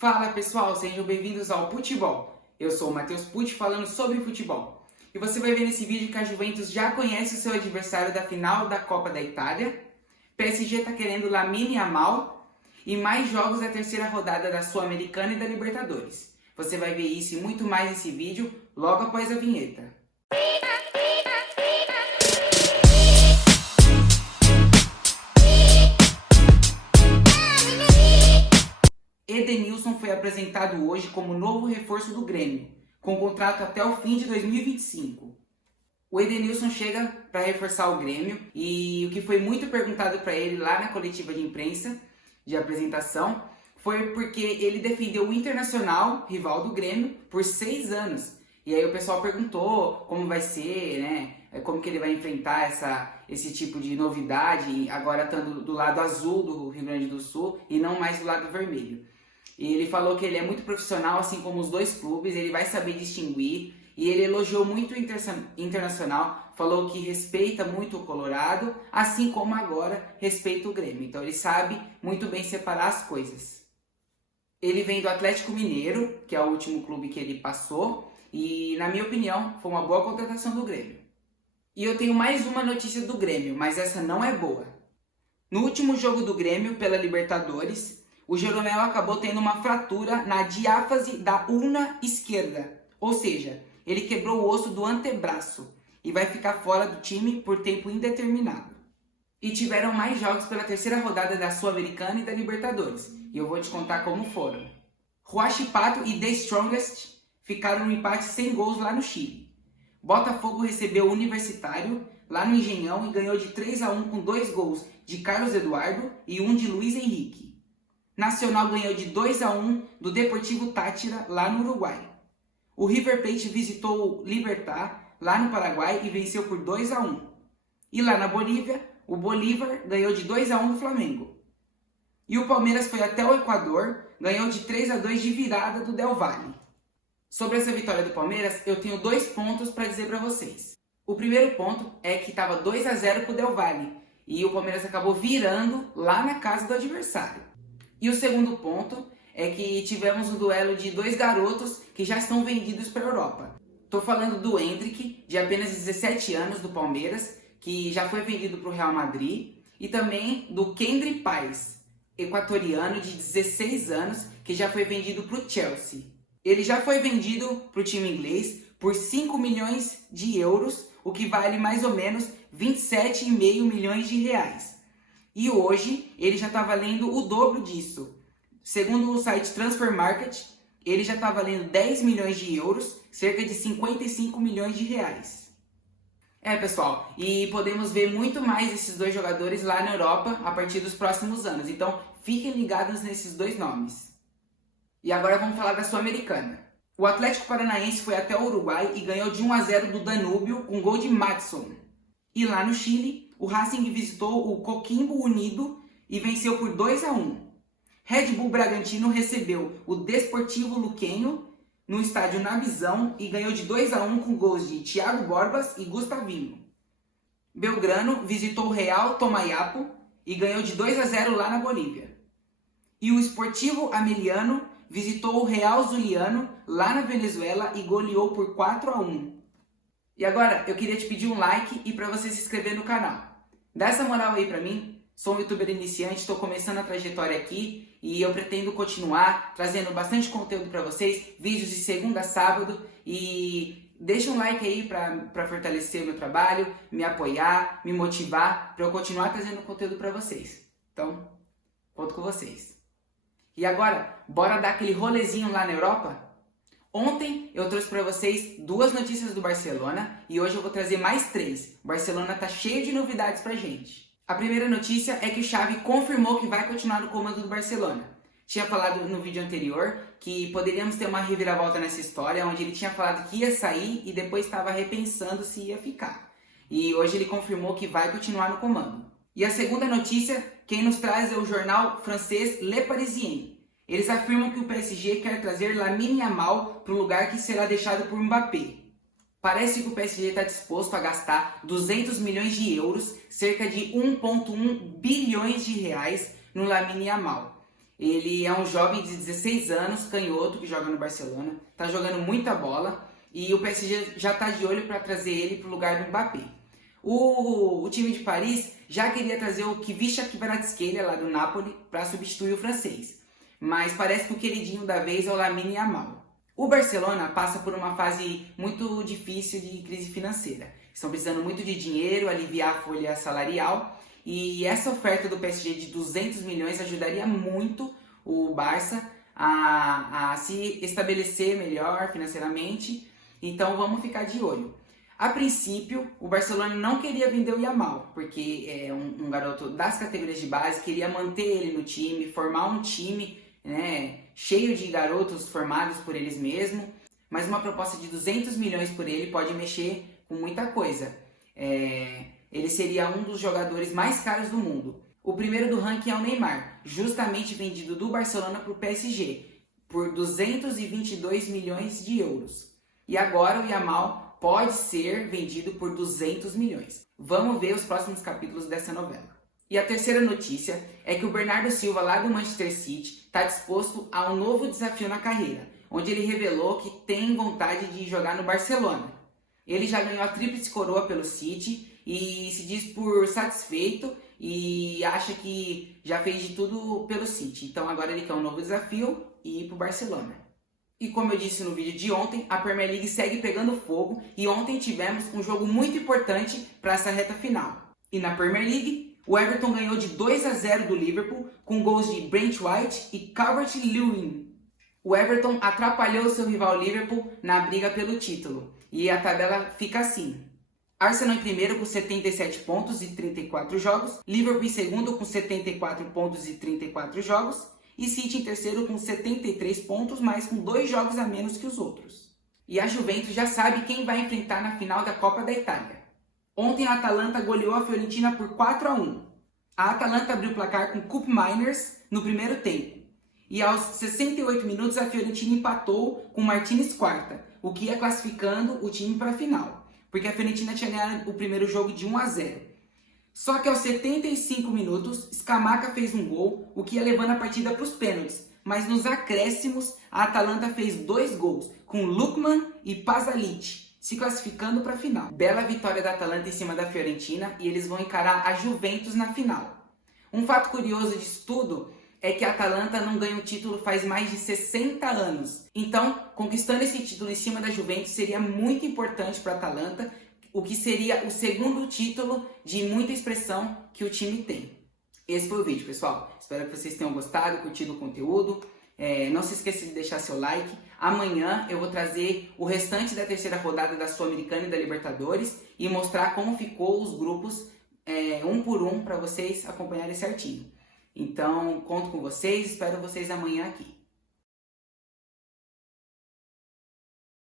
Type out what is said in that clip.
Fala pessoal, sejam bem-vindos ao Futebol. Eu sou o Matheus Pucci falando sobre futebol. E você vai ver nesse vídeo que a Juventus já conhece o seu adversário da final da Copa da Itália. PSG está querendo Lamine Yamal e mais jogos da terceira rodada da Sul-Americana e da Libertadores. Você vai ver isso e muito mais nesse vídeo logo após a vinheta. Edenilson foi apresentado hoje como novo reforço do Grêmio, com contrato até o fim de 2025. O Edenilson chega para reforçar o Grêmio e o que foi muito perguntado para ele lá na coletiva de imprensa, de apresentação, foi porque ele defendeu o Internacional, rival do Grêmio, por 6 anos. E aí o pessoal perguntou como vai ser, né? Como que ele vai enfrentar esse tipo de novidade, agora estando do lado azul do Rio Grande do Sul e não mais do lado vermelho. E ele falou que ele é muito profissional, assim como os dois clubes, ele vai saber distinguir. E ele elogiou muito o Internacional, falou que respeita muito o Colorado, assim como agora respeita o Grêmio. Então ele sabe muito bem separar as coisas. Ele vem do Atlético Mineiro, que é o último clube que ele passou, e na minha opinião foi uma boa contratação do Grêmio. E eu tenho mais uma notícia do Grêmio, mas essa não é boa. No último jogo do Grêmio pela Libertadores, o Jeromel acabou tendo uma fratura na diáfase da ulna esquerda, ou seja, ele quebrou o osso do antebraço e vai ficar fora do time por tempo indeterminado. E tiveram mais jogos pela terceira rodada da Sul-Americana e da Libertadores, e eu vou te contar como foram. Huachipato e The Strongest ficaram no empate sem gols lá no Chile. Botafogo recebeu o Universitário lá no Engenhão e ganhou de 3-1 com 2 gols de Carlos Eduardo e 1 de Luiz Henrique. Nacional ganhou de 2-1 do Deportivo Táchira, lá no Uruguai. O River Plate visitou o Libertad, lá no Paraguai, e venceu por 2-1. E lá na Bolívia, o Bolívar ganhou de 2-1 do Flamengo. E o Palmeiras foi até o Equador, ganhou de 3-2 de virada do Del Valle. Sobre essa vitória do Palmeiras, eu tenho 2 pontos para dizer para vocês. O primeiro ponto é que estava 2-0 para o Del Valle, e o Palmeiras acabou virando lá na casa do adversário. E o segundo ponto é que tivemos um duelo de 2 garotos que já estão vendidos para a Europa. Estou falando do Endrick, de apenas 17 anos, do Palmeiras, que já foi vendido para o Real Madrid, e também do Kendry Páez, equatoriano de 16 anos, que já foi vendido para o Chelsea. Ele já foi vendido para o time inglês por 5 milhões de euros, o que vale mais ou menos 27,5 milhões de reais. E hoje ele já está valendo o dobro disso. Segundo o site Transfer Market, ele já está valendo 10 milhões de euros, cerca de 55 milhões de reais. Pessoal, e podemos ver muito mais desses 2 jogadores lá na Europa a partir dos próximos anos. Então fiquem ligados nesses 2 nomes. E agora vamos falar da Sul-Americana. O Atlético Paranaense foi até o Uruguai e ganhou de 1-0 do Danúbio com gol de Madison. E lá no Chile, o Racing visitou o Coquimbo Unido e venceu por 2-1. Red Bull Bragantino recebeu o Desportivo Luquenho no estádio Navizão e ganhou de 2-1 com gols de Thiago Borbas e Gustavinho. Belgrano visitou o Real Tomayapo e ganhou de 2-0 lá na Bolívia. E o Sportivo Ameliano visitou o Real Zuliano lá na Venezuela e goleou por 4-1. E agora eu queria te pedir um like e para você se inscrever no canal. Dá essa moral aí pra mim. Sou um youtuber iniciante, estou começando a trajetória aqui e eu pretendo continuar trazendo bastante conteúdo para vocês, vídeos de segunda a sábado, e deixa um like aí para fortalecer o meu trabalho, me apoiar, me motivar para eu continuar trazendo conteúdo para vocês. Então, conto com vocês. E agora, bora dar aquele rolezinho lá na Europa? Ontem eu trouxe para vocês 2 notícias do Barcelona e hoje eu vou trazer mais 3. O Barcelona tá cheio de novidades pra gente. A primeira notícia é que o Xavi confirmou que vai continuar no comando do Barcelona. Tinha falado no vídeo anterior que poderíamos ter uma reviravolta nessa história, onde ele tinha falado que ia sair e depois estava repensando se ia ficar. E hoje ele confirmou que vai continuar no comando. E a segunda notícia, quem nos traz é o jornal francês Le Parisien. Eles afirmam que o PSG quer trazer Lamine Yamal para o lugar que será deixado por Mbappé. Parece que o PSG está disposto a gastar 200 milhões de euros, cerca de 1,1 bilhões de reais, no Lamine Yamal. Ele é um jovem de 16 anos, canhoto, que joga no Barcelona. Tá jogando muita bola e o PSG já tá de olho para trazer ele para o lugar do Mbappé. O time de Paris já queria trazer o Kvicha Kvaratskhelia lá do Napoli para substituir o francês. Mas parece que o queridinho da vez é o Lamine Yamal. O Barcelona passa por uma fase muito difícil de crise financeira. Estão precisando muito de dinheiro, aliviar a folha salarial. E essa oferta do PSG de 200 milhões ajudaria muito o Barça a se estabelecer melhor financeiramente. Então vamos ficar de olho. A princípio, o Barcelona não queria vender o Yamal, porque é um garoto das categorias de base, queria manter ele no time, formar um time, né, cheio de garotos formados por eles mesmos. Mas uma proposta de 200 milhões por ele pode mexer com muita coisa. Ele seria um dos jogadores mais caros do mundo. O primeiro do ranking é o Neymar, justamente vendido do Barcelona para o PSG, por 222 milhões de euros. E agora o Yamal pode ser vendido por 200 milhões. Vamos ver os próximos capítulos dessa novela. E a terceira notícia é que o Bernardo Silva, lá do Manchester City, está disposto a um novo desafio na carreira, onde ele revelou que tem vontade de jogar no Barcelona. Ele já ganhou a tríplice coroa pelo City e se diz por satisfeito e acha que já fez de tudo pelo City. Então agora ele quer um novo desafio e ir para o Barcelona. E como eu disse no vídeo de ontem, a Premier League segue pegando fogo e ontem tivemos um jogo muito importante para essa reta final. E na Premier League, o Everton ganhou de 2-0 do Liverpool com gols de Brent White e Calvert-Lewin. O Everton atrapalhou seu rival Liverpool na briga pelo título e a tabela fica assim. Arsenal em primeiro com 77 pontos e 34 jogos, Liverpool em segundo com 74 pontos e 34 jogos, e City em terceiro com 73 pontos, mas com 2 jogos a menos que os outros. E a Juventus já sabe quem vai enfrentar na final da Copa da Itália. Ontem a Atalanta goleou a Fiorentina por 4-1. A Atalanta abriu o placar com Koop Miners no primeiro tempo. E aos 68 minutos a Fiorentina empatou com Martinez quarta, o que ia classificando o time para a final, porque a Fiorentina tinha ganhado o primeiro jogo de 1-0. Só que aos 75 minutos, Scamacca fez um gol, o que ia levando a partida para os pênaltis. Mas nos acréscimos, a Atalanta fez 2 gols, com Lookman e Pasalic, se classificando para a final. Bela vitória da Atalanta em cima da Fiorentina e eles vão encarar a Juventus na final. Um fato curioso disso tudo é que a Atalanta não ganha o título faz mais de 60 anos. Então, conquistando esse título em cima da Juventus seria muito importante para a Atalanta, o que seria o segundo título de muita expressão que o time tem. Esse foi o vídeo, pessoal. Espero que vocês tenham gostado, curtido o conteúdo. Não se esqueça de deixar seu like. Amanhã eu vou trazer o restante da terceira rodada da Sul-Americana e da Libertadores e mostrar como ficou os grupos um por um para vocês acompanharem certinho. Então, conto com vocês, espero vocês amanhã aqui.